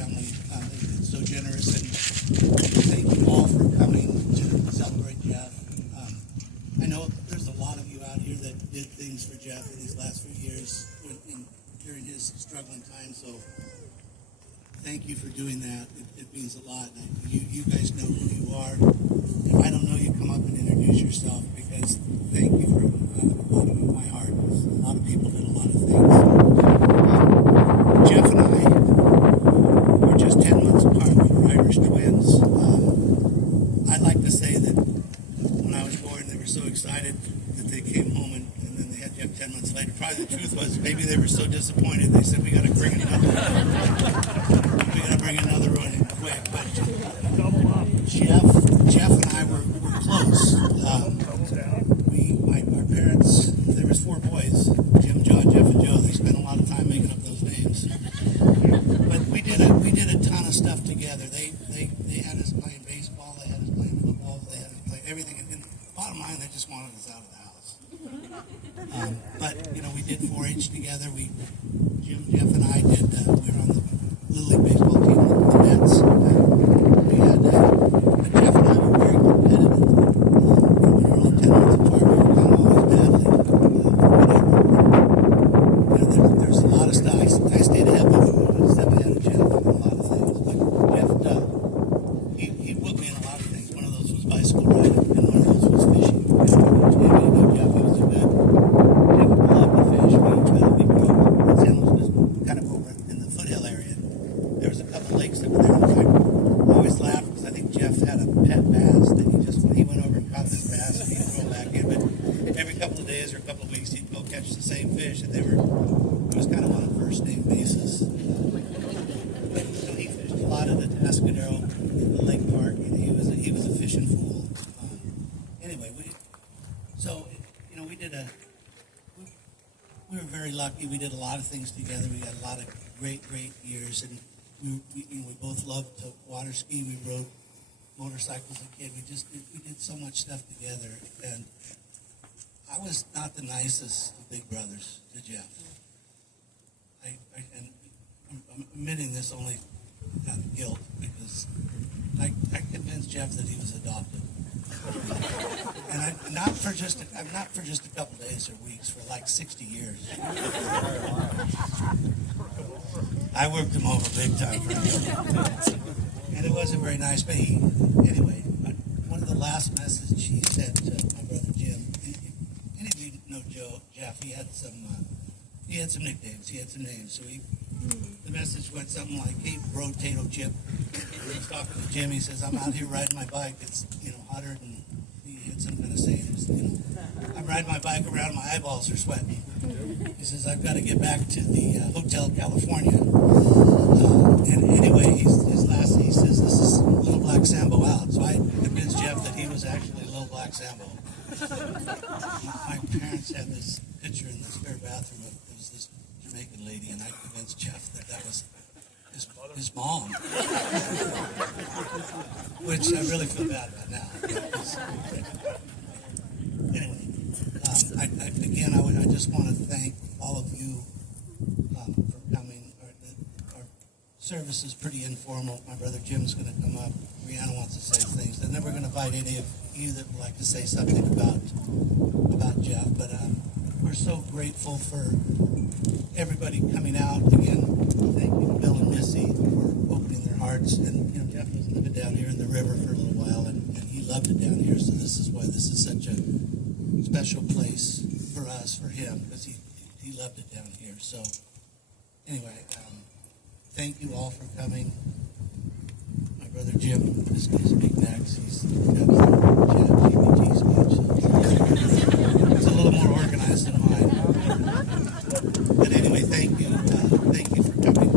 family. It's so generous, and thank you all for coming to celebrate Jeff. I know there's a lot of you out here that did things for Jeff in these last few years during his struggling time, so thank you for doing that. It means a lot. You guys know who you are. If I don't know you, come up and introduce yourself, because thank you from the bottom of my heart. A lot of people did a lot of things. Jeff and I were just 10 months apart. We were Irish twins. I'd like to say that when I was born, they were so excited that they came home, and then they had Jeff 10 months later. Probably the truth was, maybe they were so disappointed, they said, we got to bring another one. We got to bring another one in quick. But Jeff and I were close. Our parents, there was 4 boys, Jim, John, Jeff, and Joe. They spent a lot of time making up those names. But we did a ton of stuff together. They had us playing baseball, they had us playing football, they had us play everything. And bottom line, they just wanted us out of the house. But we did 4-H together. Jim, Jeff, and I did. We were on the Little League baseball team, the Mets. We had, but Jeff and I were very competitive. We were only 10 months apart. We were kind of always battling. There's a lot of stuff. I stayed ahead of him. I stepped ahead of Jeff in a lot of things. But Jeff, he put me in a lot of things. One of those was bicycle riding, and one of those was fishing. And Jeff, he was a good. Jeff loved to fish. We grew up. San Luis was kind of over in the foothill area. There was a couple lakes that were there. In fact, I always laughed because I think Jeff had a pet bass that he went over and caught this bass and he'd throw it back in. But every couple of days or a couple of weeks, he'd go catch the same fish, and it was kind of on a first name basis. So he fished a lot of the Tascadero, the lake park, and he was a fishing fool. Anyway, we were very lucky. We did a lot of things together. We had a lot of great years, and we both loved to water ski. We rode motorcycles as a kid. We did so much stuff together, and I was not the nicest of big brothers to Jeff. I'm admitting this only out of guilt, because I convinced Jeff that he was adopted, and not for just a couple days or weeks, for like 60 years. I worked him over big time for him. And it wasn't very nice, but anyway, one of the last messages he said to my brother Jim, any of you know Jeff, he had some nicknames, he had some names, so the message went something like, hey, potato chip. He was talking to Jim, he says, I'm out here riding my bike, it's, hotter than, he had some kind of saying, it was, I'm riding my bike around, my eyeballs are sweating. He says, I've got to get back to the Hotel California. And anyway, he says, this is Little Black Sambo out. So I convinced Jeff that he was actually Little Black Sambo. My parents had this picture in the spare bathroom of this Jamaican lady, and I convinced Jeff that was his mom. Which I really feel bad about now. Anyway, I just want to thank all of you for coming. Our service is pretty informal. My brother Jim's going to come up. Brianna wants to say things. And then we're going to invite any of you that would like to say something about Jeff. But we're so grateful for everybody coming out. Again, thank you to Bill and Missy for opening their hearts. And Jeff was living down here in the river for a little while, and he loved it down here. So this is why this is such a special place for us, for him, because he loved it down here. So anyway, thank you all for coming. My brother Jim is going to speak next. He's got his GPT speech. So it's a little more organized than mine. But anyway, thank you. Thank you for coming.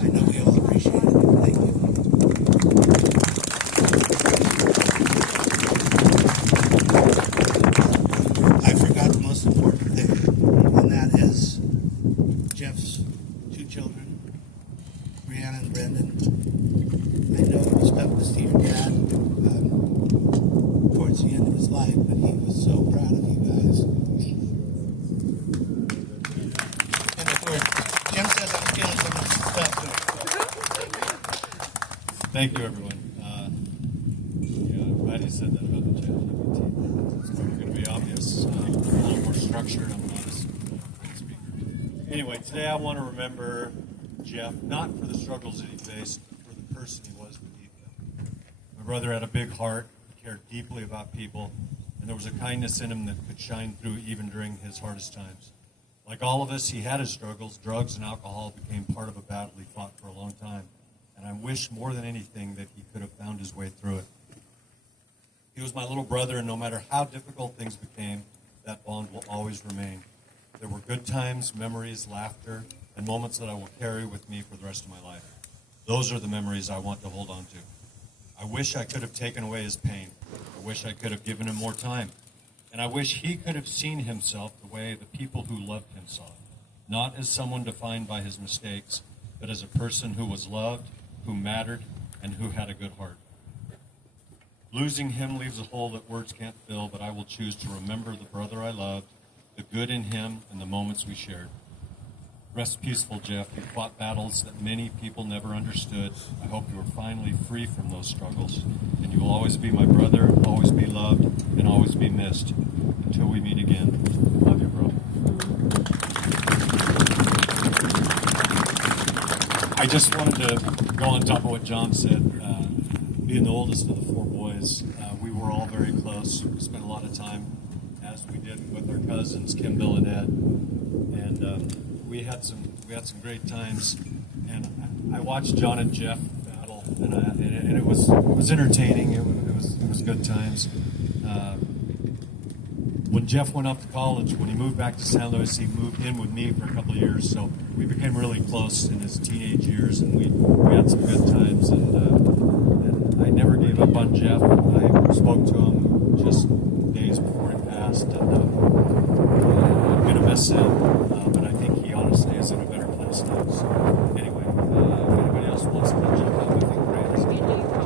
I know we all appreciate it. Thank you. I forgot the most important thing, and that is Jeff's 2 children, Brianna and Brendan. I know it was tough to see your dad towards the end of his life, but he was so proud of you guys. Thank you, everyone. Yeah, Rodney said that about the ChatGPT. It's probably going to be obvious. A little more structured. I'm not a speaker. Anyway, today I want to remember Jeff, not for the struggles that he faced, but for the person he was beneath them. My brother had a big heart, cared deeply about people, and there was a kindness in him that could shine through even during his hardest times. Like all of us, he had his struggles. Drugs and alcohol became part of a battle he fought for a long time. And I wish more than anything that he could have found his way through it. He was my little brother, and no matter how difficult things became, that bond will always remain. There were good times, memories, laughter, and moments that I will carry with me for the rest of my life. Those are the memories I want to hold on to. I wish I could have taken away his pain. I wish I could have given him more time. And I wish he could have seen himself the way the people who loved him saw him, not as someone defined by his mistakes, but as a person who was loved, who mattered, and who had a good heart. Losing him leaves a hole that words can't fill, but I will choose to remember the brother I loved, the good in him, and the moments we shared. Rest peaceful, Jeff. You fought battles that many people never understood. I hope you are finally free from those struggles, and you will always be my brother, always be loved, and always be missed. Until we meet again. Love you, bro. I just wanted to go on top of what John said. Being the oldest of the four boys, we were all very close. We spent a lot of time, as we did with our cousins, Kim, Bill, and Ed, and we had some great times. And I watched John and Jeff battle, and it was entertaining. It was good times. When Jeff went off to college, when he moved back to San Luis, he moved in with me for a couple of years. So we became really close in his teenage years, and we had some good times. And I never gave up on Jeff. I spoke to him just days before he passed, and I'm going to miss him. But I think he honestly is in a better place now. So anyway, if anybody else wants to jump in, I think Brandon's going to jump in.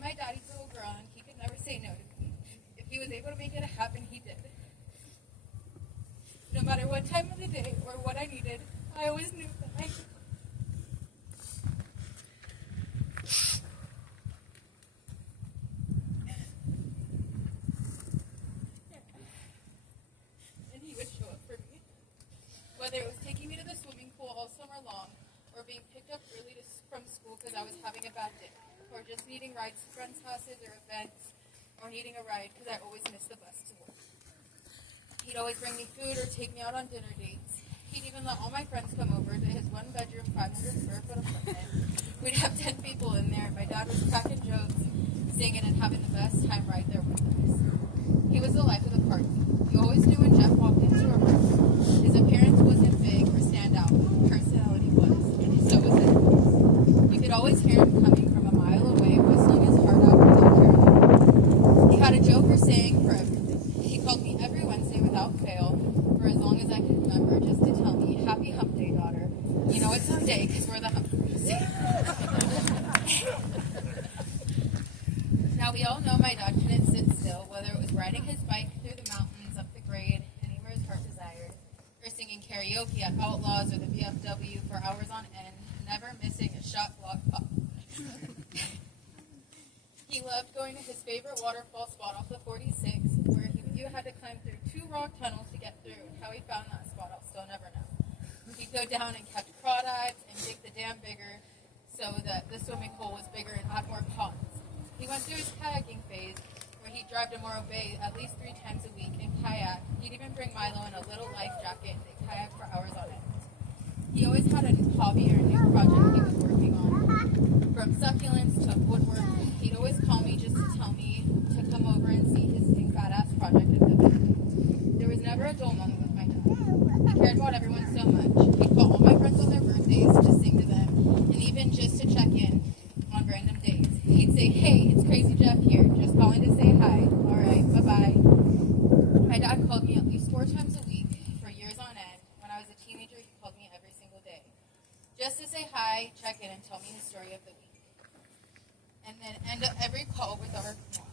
My daddy's little girl, and he could never say no to me. If he was able to make it happen, he did. No matter what time of the day or what I needed, I always knew that I could. And he would show up for me. Whether it was taking me to the swimming pool all summer long, or being picked up early from school because I was having a bad day, or just needing rides to friends' houses or events, or needing a ride because I always missed the bus to work. He'd always bring me food or take me out on dinner dates. He'd even let all my friends come over to his one-bedroom, 500-square-foot apartment. We'd have 10 people in there, and my dad was cracking jokes, singing, and having the best time right there with us. He was the life of the party. You always knew when Jeff walked into a room. His appearance wasn't big or stand out. Personality was, and so was it. You could always hear him coming from a mile away, whistling his heart out without caring. He had a joke or saying for everything. He called me every Wednesday without fail, for as long as I could remember, just to tell me, "Happy Hump Day, daughter. You know it's Sunday because we're the Humphreys." Now we all know my dad couldn't sit still, whether it was riding his bike through the mountains, up the grade, anywhere his heart desired, or singing karaoke at Outlaws or the VFW for hours on end, never missing a shot block pop. He loved going to his favorite waterfall spot off the 46, where you had to climb through 2 rock tunnels to get through, and how he found that spot I'll still never know. He'd go down and catch crawdads and dig the dam bigger, so that the swimming pool was bigger and had more ponds. He went through his kayaking phase, where he'd drive to Morro Bay at least 3 times a week and kayak. He'd even bring Milo in a little life jacket and they'd kayak for hours on end. He always had a hobby or a new project he was working on. From succulents to woodwork, he'd always call me just to tell me to come over and see his new badass project at the bed. There was never a dull moment with my dad. He cared about everyone so much. He'd call all my friends on their birthdays to sing to them, and even just to check in on random days. He'd say, "Hey, it's Crazy Jeff here, just calling to say hi. All right, bye-bye." My dad called me at least 4 times a week for years on end. When I was a teenager, he called me every single day, just to say hi, check in, and tell me the story of the week. And then end up every call with our mom.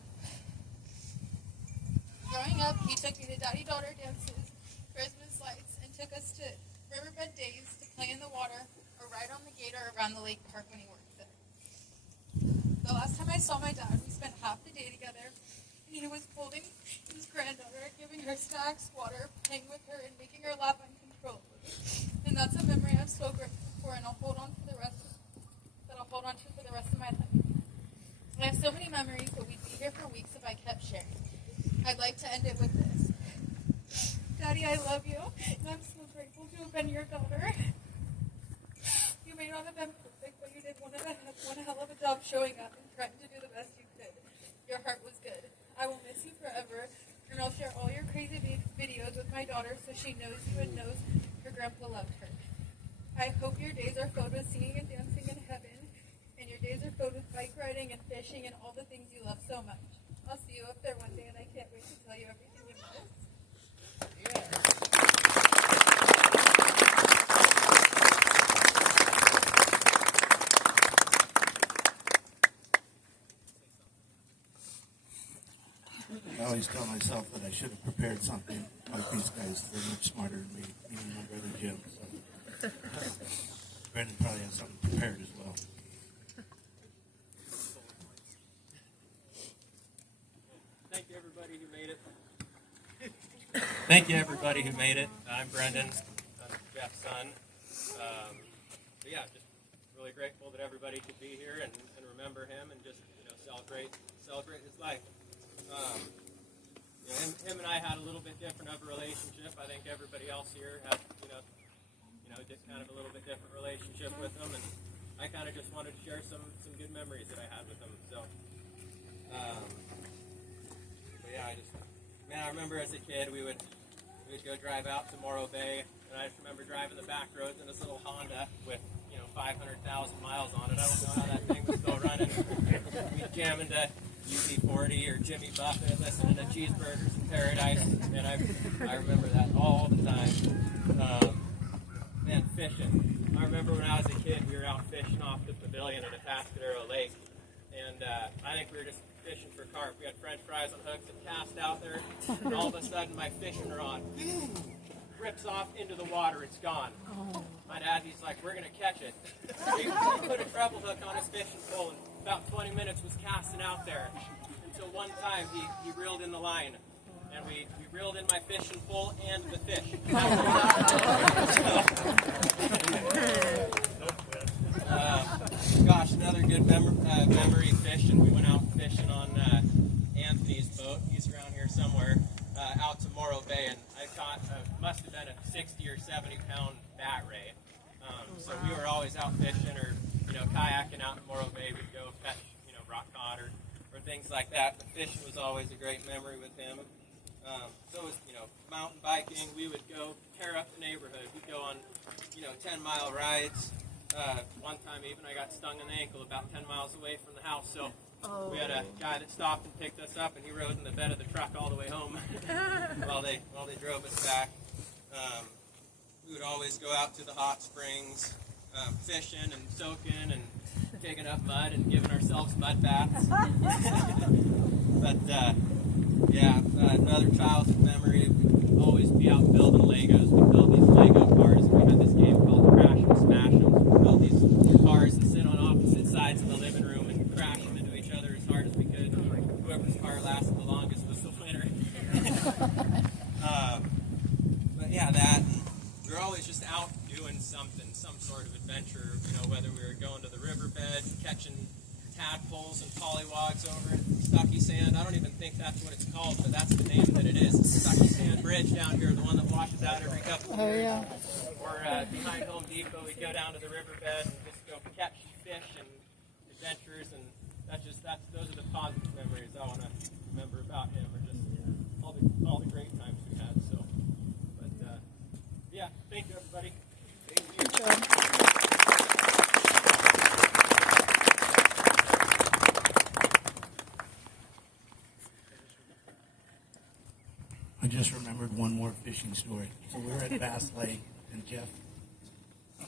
Growing up, he took me to daddy-daughter dances, Christmas lights, and took us to riverbed days to play in the water or ride on the gator around the lake park when he worked there. The last time I saw my dad, we spent half the day together, and he was holding his granddaughter, giving her snacks, water, playing with her, and making her laugh uncontrollably. And that's a memory I'm so grateful for, and I'll hold on to for the rest of my life. I have so many memories, but we'd be here for weeks if I kept sharing. I'd like to end it with this. Daddy, I love you, and I'm so grateful to have been your daughter. You may not have been perfect, but you did one hell of a job showing up and trying to do the best you could. Your heart was good. I will miss you forever, and I'll share all your crazy videos with my daughter so she knows you and knows her grandpa loved her. I hope your days are filled with singing and dancing in heaven, and your days are filled with bike riding and fishing and all the things you love so much. I'll see you up there one day, and I can't wait to tell you everything you miss. I always tell myself that I should have prepared something like these guys. They're much smarter than me and my brother Jim. So. Brandon probably has something prepared as well. Thank you, everybody who made it. Thank you, everybody who made it. I'm Brendan. I'm Jeff's son. But yeah, just really grateful that everybody could be here and remember him and just celebrate his life. Him and I had a little bit different of a relationship. I think everybody else here had, just kind of a little bit different relationship with him, and I kind of just wanted to share some good memories that I had with him. So, but yeah, I remember as a kid we would go drive out to Morro Bay, and I just remember driving the back roads in this little Honda with 500,000 miles on it. I don't know how that thing was still running. We'd jam into UB40 or Jimmy Buffett, listening to Cheeseburgers in Paradise, and I remember that all the time. Man, fishing. I remember when I was a kid, we were out fishing off the pavilion at Atascadero Lake, and I think we were just fishing for carp. We had French fries on hooks and cast out there, and all of a sudden my fishing rod rips off into the water. It's gone. My dad, he's like, "We're gonna catch it." He put a treble hook on his fishing pole, and about 20 minutes was casting out there until one time he reeled in the line, and we reeled in my fishing pole and the fish. Gosh, another good memory fishing. We went out fishing on Anthony's boat. He's around here somewhere, out to Morro Bay, and I caught must have been a 60 or 70 pound bat ray. So we were always out fishing or kayaking out in Morro Bay. We'd go catch rock cod or things like that. But fishing was always a great memory with him. So was mountain biking. We would go tear up the neighborhood. We'd go on 10-mile rides. One time even I got stung in the ankle about 10 miles away from the house. So we had a guy that stopped and picked us up, and he rode in the bed of the truck all the way home while they drove us back. We would always go out to the hot springs, fishing and soaking and digging up mud and giving ourselves mud baths. But another childhood memory would always be out building Legos. We built these Lego cars, and we had this game called Crash and Smash 'em. We built these cars that sit on opposite sides of the living room and crash them into each other as hard as we could. Whoever's car lasted the longest was the winner. But yeah, that. And we were always just out doing something, some sort of adventure, whether we were going to the riverbed, catching tadpoles and pollywogs over at Stucky Sand. I don't even think that's what it's called, but that's the name that it is. It's the Stucky Sand Bridge down here, the one that washes out every couple of years. Yeah. Or behind Home Depot, we'd go down to the riverbed and just go catch fish and adventures, and those are the positive memories I want to remember about him, or just all the great times we had. So, but yeah, thank you, everybody. Thank you. I just remembered one more fishing story. So we were at Bass Lake, and Jeff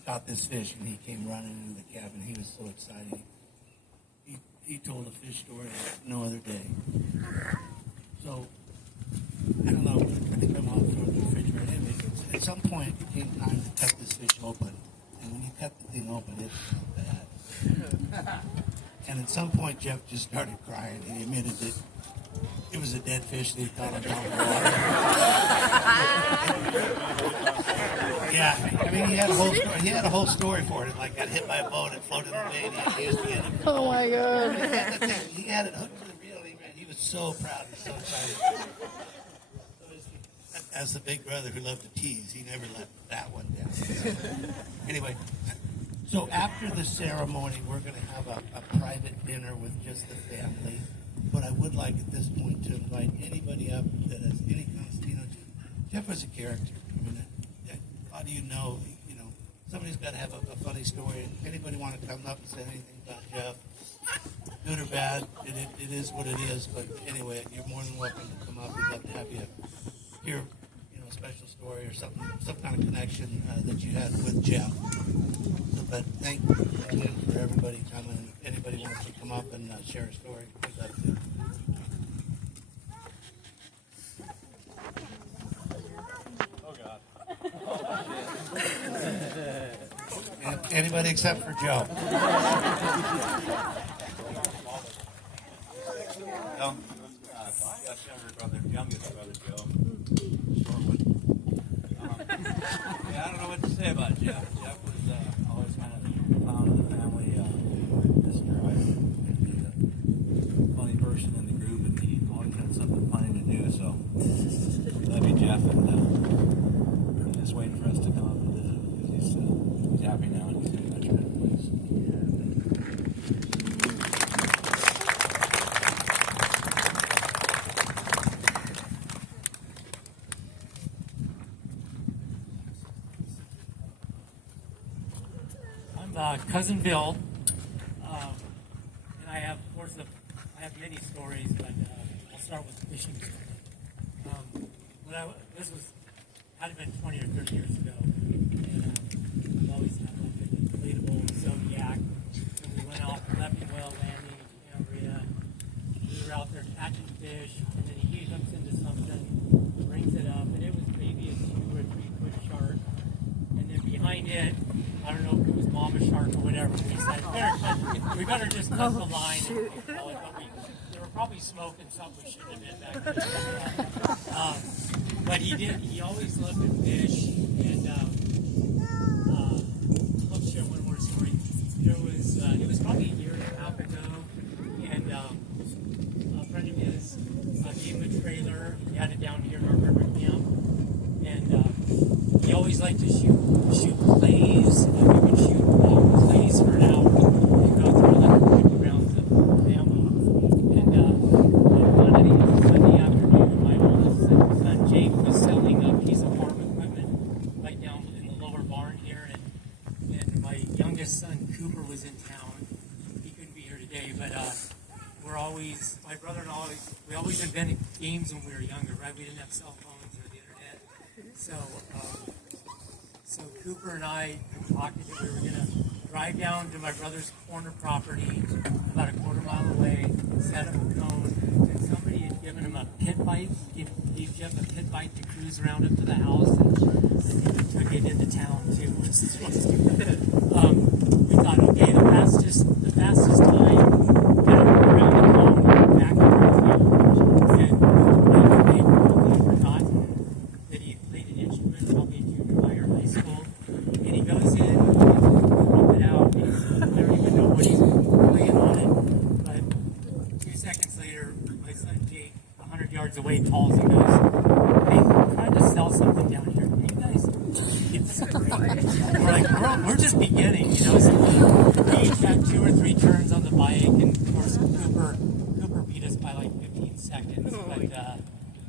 caught this fish, and he came running into the cabin. He was so excited. He told a fish story like no other day. So, I don't know, I think I'm off from the refrigerator. Anyway, at some point, it came time to cut this fish open. And when you cut the thing open, it smelled bad. And at some point, Jeff just started crying. He admitted that it was a dead fish that he caught on top of the water. Yeah, I mean, he had a whole story for it. Like, got hit by a boat and floated away, and he used to get it. Oh my God. He had it hooked to the reel. He was so proud. He was so excited. As the big brother who loved to tease, he never let that one down. Anyway, so after the ceremony, we're going to have a private dinner with just the family. But I would like at this point to invite anybody up that has any kind of, Jeff was a character. I mean, how do you know, somebody's got to have a funny story. And anybody want to come up and say anything about Jeff, good or bad, it is what it is. But anyway, you're more than welcome to come up. We'd love to have you hear, a special story or something, some kind of connection that you had with Jeff. So, but thank you again for everybody coming. If anybody wants to come up and share a story, we'd love to. Anybody except for Joe. Youngest brother Joe. I don't know what to say about Jeff. Jeff was always kind of the clown of the family. Just a funny person in the group, and he always had something funny to do. So we love you, Jeff, and he's just waiting for us to come up and visit because he's happy now and he's in a much better place. Cousin Bill, and I have, of course, I have many stories, but I'll start with the fishing story. This had been 20 or 30 years ago, and I've always had like an inflatable Zodiac, and we went off Leppingwell Landing, Cambria. We were out there catching fish, and then he hooks into something, brings it up, and it was maybe a 2 or 3 foot shark, and then behind it, I don't know if it was mama shark or whatever. We said, we better just cut the line and call it. But they were probably smoking something we shouldn't have been back then. But he always loved to fish. And I'll share one more story. It was probably a year and a half ago. And a friend of his gave him a trailer. He had it down here in our river camp. And he always liked to shoot clays. We would shoot clays for an hour and go through like 50 rounds of ammo. And one Sunday afternoon, my oldest son Jake was selling a piece of farm equipment right down in the lower barn here, and my youngest son Cooper was in town. He couldn't be here today, but my brother and I, we always invented games when we were younger, right? We didn't have cell phones or the internet, so Cooper and I talked that we were going to drive down to my brother's corner property about a quarter mile away, set up a cone, and somebody had given him a pit bike, gave Jeff a pit bike to cruise around up to the house, and he took it into town too, which is what we thought, okay, the fastest time, kind of around the cone, back and I forgotten that he had played an instrument probably in junior high or high school. we're like, we're just beginning, you know. So we each had 2 or 3 turns on the bike, and of course Cooper beat us by like 15 seconds. But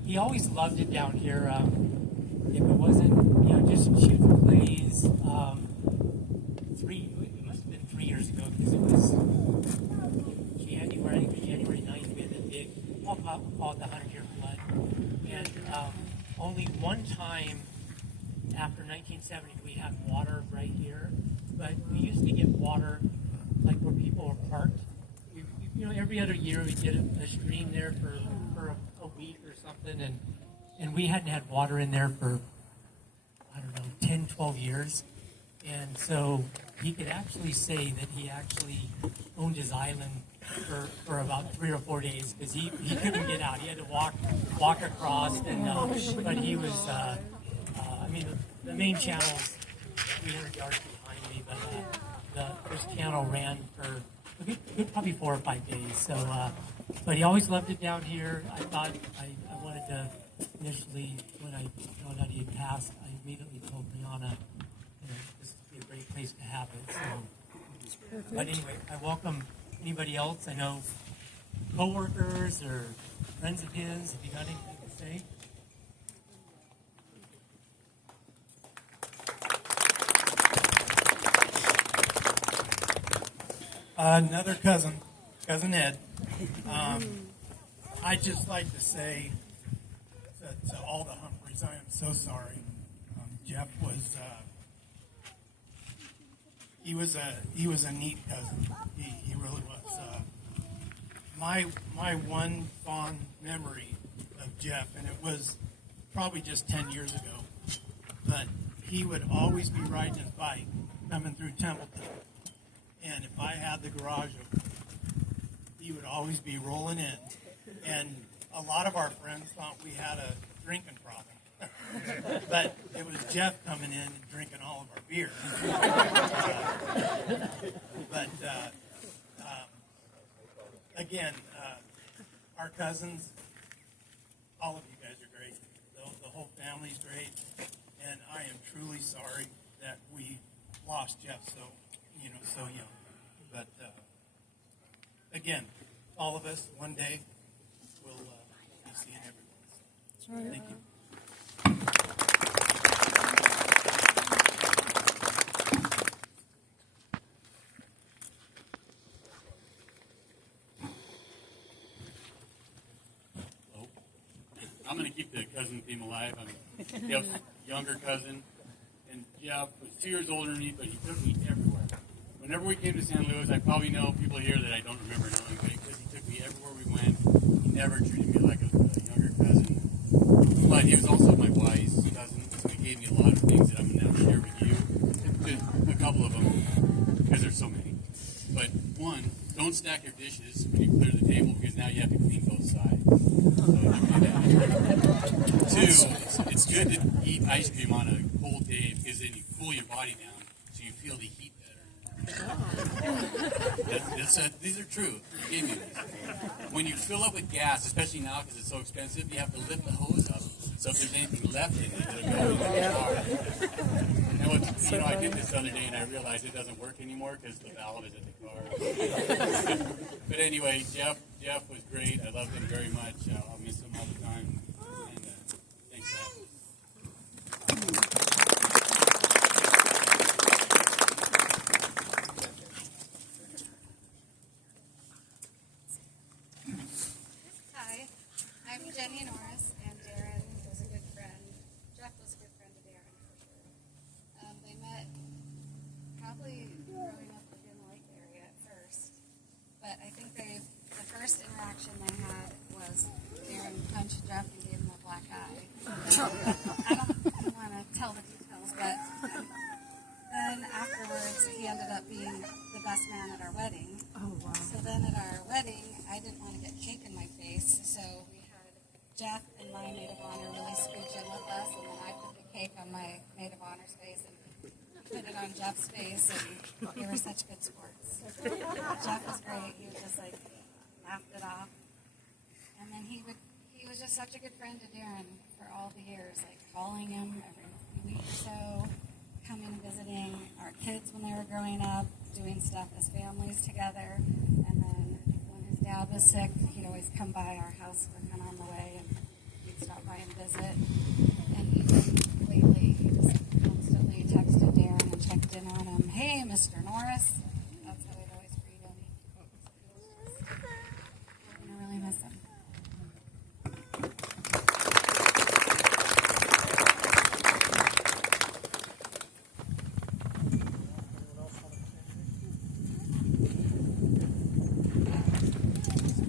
he always loved it down here. If it wasn't, you know, just shooting plays. It must have been 3 years ago because it was January 9th. We had the big, we'll call it the 100-year flood, and only one time after 1970 we had water right here, but we used to get water like where people were parked. You know, every other year we get a stream there for a week or something, and we hadn't had water in there for, I don't know, 10, 12 years. And so he could actually say that he actually owned his island for about 3 or 4 days because he couldn't get out. He had to walk across, and but he was, I mean, the main channel is 300 yards behind me, but this channel ran for a good probably 4 or 5 days. So, but he always loved it down here. I thought I wanted to initially, when I found out he had passed, I immediately told Brianna, you know, this would be a great place to have it. So, but anyway, I welcome anybody else. I know coworkers or friends of his. Have you got anything to say? Another cousin Ed. I'd just like to say to all the Humphreys, I am so sorry. Jeff was he was a neat cousin. He really was. My one fond memory of Jeff, and it was probably just 10 years ago, but he would always be riding his bike coming through Templeton. And if I had the garage open, he would always be rolling in. And a lot of our friends thought we had a drinking problem. But it was Jeff coming in and drinking all of our beer. Again, our cousins, all of you guys are great. The whole family's great. And I am truly sorry that we lost Jeff so young. But again, all of us, one day, will be seeing everyone. Thank you. Hello. I'm going to keep the cousin theme alive. I'm Jeff's younger cousin, and Jeff was 2 years older than me, but he took me everywhere. Whenever we came to San Luis, I probably know people here that I don't remember knowing, but because he took me everywhere we went, he never treated me like a younger cousin. But he was also my wise cousin, so he gave me a lot of things that I'm going to now share with you. A couple of them, because there's so many. But one, don't stack your dishes when you clear the table, because now you have to clean both sides. So don't do that. Two, it's good to eat ice cream on a cold day, because then you cool your body down, so you feel the heat. These are true. He gave me these. When you fill up with gas, especially now because it's so expensive, you have to lift the hose up. So if there's anything left in it, it'll go in the car. And I did this the other day and I realized it doesn't work anymore because the valve is in the car. But anyway, Jeff was great. I loved him very much. I'll miss him all the time. And thanks, Jeff. Hi, I'm Jenny Norris, and Darren was a good friend. Jeff was a good friend to Darren, for sure. They met probably growing up in the Lake area at first, but I think the first interaction they had was Darren punched Jeff and gave him a black eye. I don't want to tell the details, but then afterwards he ended up being the best man at our wedding. Oh, wow. So then at our wedding, I didn't want to get cake in my face, so we had Jeff and my maid of honor really scooch in with us, and then I put the cake on my maid of honor's face and put it on Jeff's face, and they were such good sports. Jeff was great. He was just like, laughed it off. And then he was just such a good friend to Darren for all the years, like calling him every week or so. coming and visiting our kids when they were growing up, doing stuff as families together. And then when his dad was sick, he'd always come by our house. We're kind of on the way, and we'd stop by and visit. And even lately, he was constantly texted Darren and checked in on him. Hey, Mr. Norris. That's how he'd always greet him. We're going to really miss him.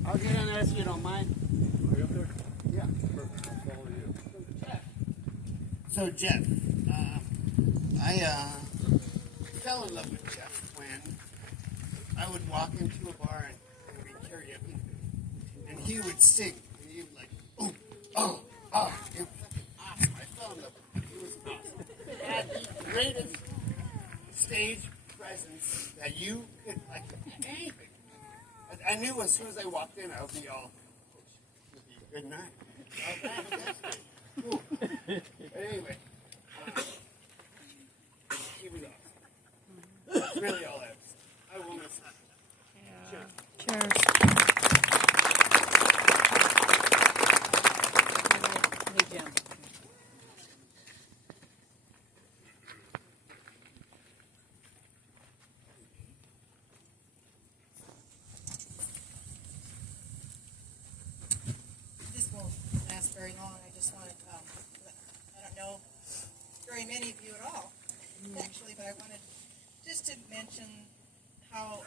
I'll get on there if you don't mind. Are you up there? Yeah. Perfect. I'll follow you. So Jeff, I fell in love with Jeff when I would walk into a bar and we'd carry him, and he would sing, and he would like, oh, oh, oh. It was awesome. I fell in love with him. He was awesome. He had the greatest stage presence that you could, like, anything. I knew as soon as I walked in, I would be all, would be good night. Oh, that's good. Cool. But anyway, he was awesome. That's really all I have to say. I will miss him. Cheers. This won't last very long. I just wanted, I don't know very many of you at all, actually, but I wanted just to mention how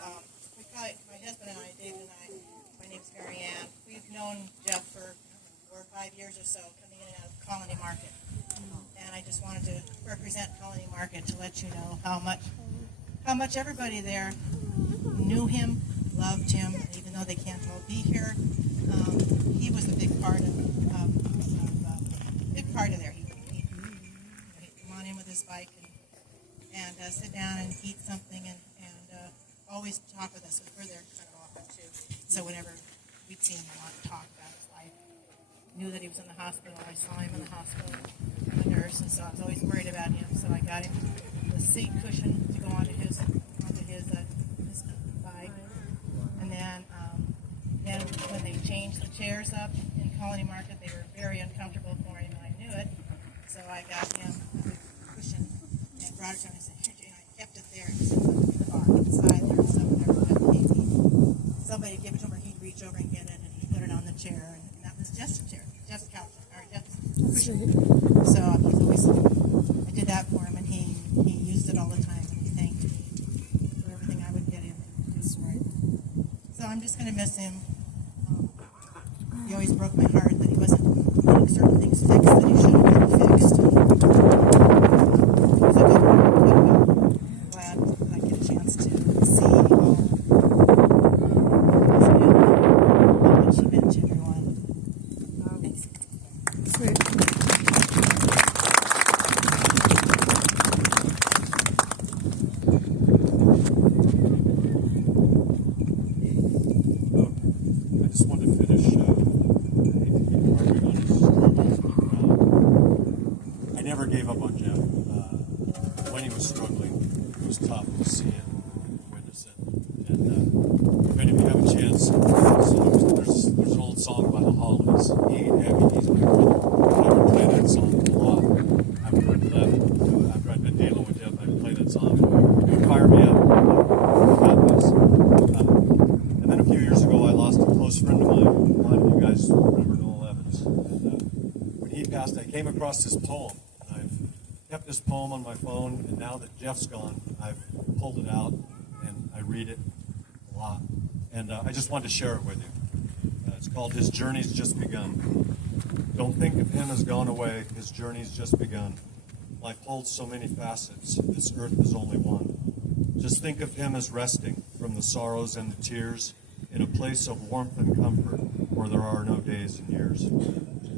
we probably, my husband and I, David and I, my name's Mary Ann, we've known Jeff for 4 or 5 years or so, coming in and out of Colony Market. And I just wanted to represent Colony Market to let you know how much everybody there knew him, loved him, and even though they can't all be here, he was a big part of there. He'd come on in with his bike and sit down and eat something and always talk with us. We're there kind of often too. So whenever we'd see him, we wanted to talk about his life. Knew that he was in the hospital. I saw him in the hospital. I'm a nurse, and so I was always worried about him. So I got him the seat cushion to go onto his bike. And then when they changed the chairs up in Colony Market, they were very uncomfortable for him, and I knew it. So I got him a cushion and brought it to him and said, "Here, Jane," I kept it there in the bar inside there. So whenever somebody would give it to him, or he'd reach over and get it, and he'd put it on the chair, and that was Jeff's chair, Jeff's couch, or Jeff's cushion. So he's always, I did that for him, and he used it all the time, and he thanked me for everything I would get him to do for him. So I'm just going to miss him. He always broke my heart that he wasn't getting certain things fixed that he should have been fixed. He was a good fellow. I'm glad that I get a chance to see all how much he meant to everyone. Thanks. I just wanted to finish arguing on his struggles. I never gave up on Jeff. When he was struggling, it was tough to see it and witness it. And if any of you have a chance, there's an old song by the Hollies, He Ain't Heavy, He's My Brother. I would play that song a lot after I'd left. After I'd been dealing with Jeff, I'd play that song. It would fire me up about this. And then a few years ago, I lost a close friend of mine. A lot of you guys remember Noel Evans. And when he passed, I came across this poem. And I've kept this poem on my phone, and now that Jeff's gone, I've pulled it out, and I read it a lot. And I just wanted to share it with you. It's called His Journey's Just Begun. Don't think of him as gone away. His journey's just begun. Life holds so many facets. This earth is only one. Just think of him as resting from the sorrows and the tears in a place of warmth and comfort where there are no days and years.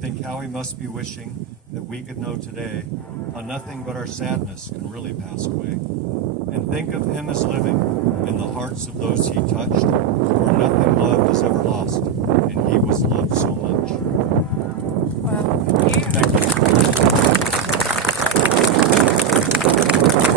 Think how he must be wishing that we could know today how nothing but our sadness can really pass away. And think of him as living in the hearts of those he touched, where nothing loved is ever lost, and he was loved so much. Thank you.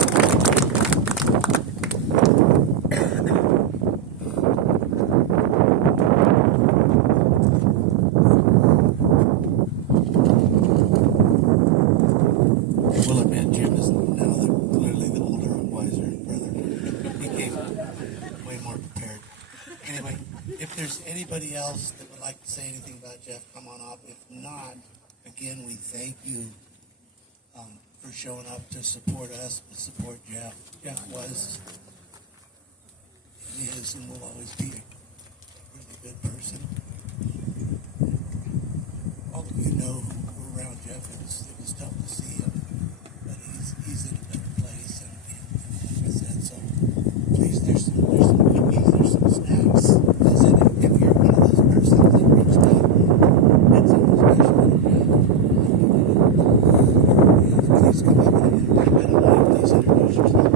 Anyway, if there's anybody else that would like to say anything about Jeff, come on up. If not, again, we thank you for showing up to support us, to support Jeff. Jeff was, he is, and will always be a really good person. All of you know who were around Jeff. It was tough to see him, but he's in a better place, and like I said, so please, there's some cookies, there's some snacks. Listen, if you're one of those persons that reached out, did something special for Jeff, please come up and please introduce yourself.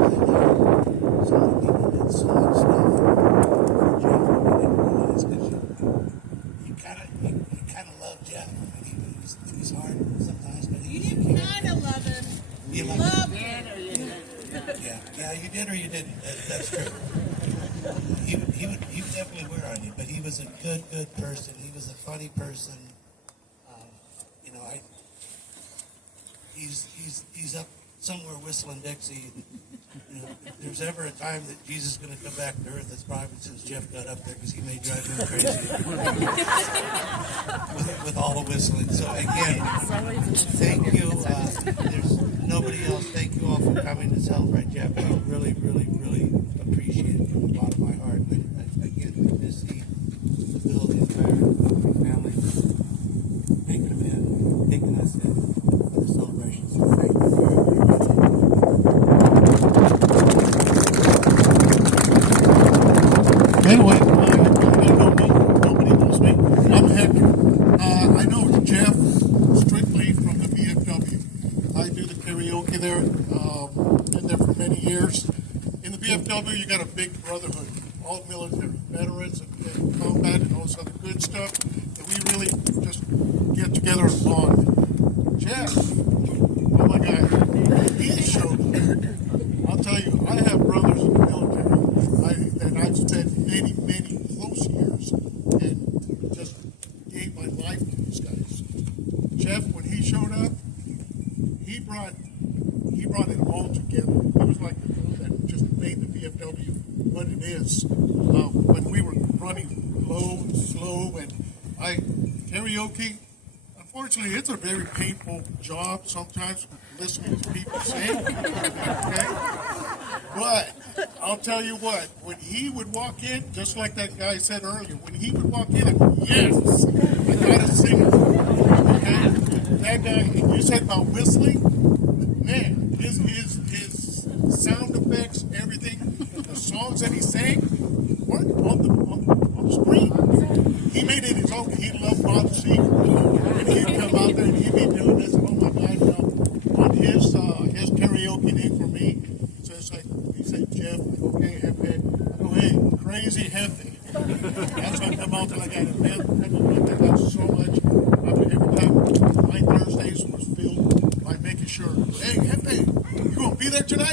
So many people did so much stuff for Jeff, and we didn't realize because you kind of love Jeff. I mean, it was hard sometimes, but he didn't kind of love him. You Love him. Yeah, you did or you didn't. That's true. He would definitely wear on you, but he was a good person. He was a funny person. You know, he's up somewhere whistling Dixie. You know, if there's ever a time that Jesus is going to come back to earth, it's probably since Jeff got up there because he may drive him crazy with all the whistling. So again, thank you. There's nobody else. Thank you all for coming to celebrate Jeff. I really appreciate it from the bottom of my heart. Again, good to see Bill, the entire family taking him in, taking us in for the celebration. So thank you very much. Anyway, nobody knows me. I'm Hector. I know Jeff strictly from the BFW. I do the karaoke there. Been there for many years. In the BFW, you got a big brotherhood. All military veterans and combat and all this other good stuff. And we really just get together and bond. Jeff, oh my God, he showed up. I'll tell you, I have brothers in the military that I've spent many close years and just gave my life to these guys. Jeff, when he showed up, he brought it all together. He was like the glue that just made the VFW what it is. When we were running low and slow, and karaoke, unfortunately, it's a very painful job sometimes listening to people sing. Okay? But I'll tell you what, when he would walk in, just like that guy said earlier, when he would walk in, I go, yes, I got a singer. Okay? That guy, you said about whistling, man, his sound effects, everything, the songs that he sang weren't on the screen. He made it his own. He loved Bob Seger. And he'd come out there and he'd be doing this. Oh my God, you know, on his karaoke name for me. So it's like, he said, Jeff, I go, okay, Hefe. I go, hey, crazy Hefe. That's what come out till I got it. Man, I love that guy so much. I mean, every time my Thursdays was filled by making sure, hey, Hefe, you gonna be there tonight?